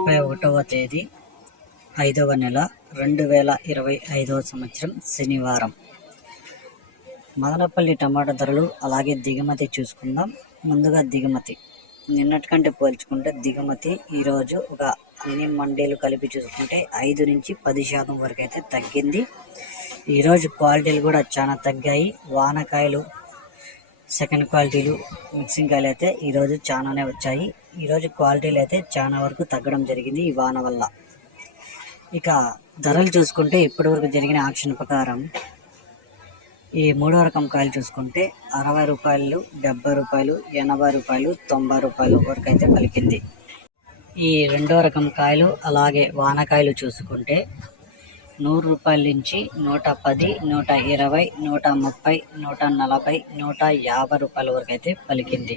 ముప్పై ఒకటవ తేదీ ఐదవ నెల రెండు వేల ఇరవై ఐదవ సంవత్సరం శనివారం. మదనపల్లి టమాటా ధరలు అలాగే దిగుమతి చూసుకుందాం. ముందుగా దిగుమతి. నిన్నటి కంటే పోల్చుకుంటే దిగుమతి ఈరోజు ఒక అన్ని మండీలు కలిపి చూసుకుంటే ఐదు నుంచి పది శాతం వరకు అయితే తగ్గింది. ఈరోజు క్వాలిటీలు కూడా చాలా తగ్గాయి. వానకాయలు సెకండ్ క్వాలిటీలు మిక్సింగ్ కాయలు అయితే ఈరోజు చాలానే వచ్చాయి. ఈరోజు క్వాలిటీలు అయితే చాలా వరకు తగ్గడం జరిగింది ఈ వాన వల్ల. ఇక ధరలు చూసుకుంటే ఇప్పటివరకు జరిగిన ఆక్షన్ ప్రకారం ఈ మూడో రకం కాయలు చూసుకుంటే అరవై రూపాయలు డెబ్బై రూపాయలు ఎనభై రూపాయలు తొంభై రూపాయలు వరకు అయితే పలికింది. ఈ రెండో రకం కాయలు అలాగే వానకాయలు చూసుకుంటే నూరు రూపాయల నుంచి నూట పది నూట ఇరవై నూట ముప్పై నూట నలభై నూట యాభై రూపాయల వరకు అయితే పలికింది.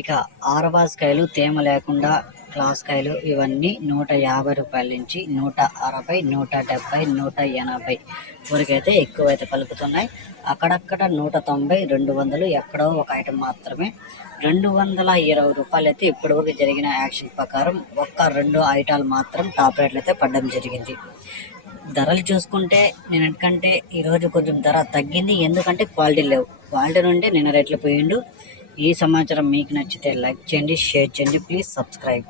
ఇక ఆరవాసకాయలు తేమ లేకుండా క్లాస్ కాయలు ఇవన్నీ నూట యాభై రూపాయల నుంచి నూట అరవై నూట డెబ్బై నూట ఎనభై వరకైతే ఎక్కువైతే ఎక్కువ అయితే పలుకుతున్నాయి. అక్కడక్కడ నూట తొంభై రెండు వందలు ఎక్కడో ఒక ఐటెం మాత్రమే. రెండు వందల ఇరవై రూపాయలు అయితే ఇప్పటివరకు జరిగిన యాక్షన్ ప్రకారం ఒక్క రెండు ఐటాలు మాత్రం టాప్ రేట్లు అయితే పడడం జరిగింది. ధరలు చూసుకుంటే నిన్నటికంటే ఈరోజు కొంచెం ధర తగ్గింది. ఎందుకంటే క్వాలిటీ లేవు. క్వాలిటీ నుండి నిన్న రేట్లు పోయిండు. ఈ సమాచారం మీకు నచ్చితే లైక్ చేయండి షేర్ చేయండి. Please subscribe.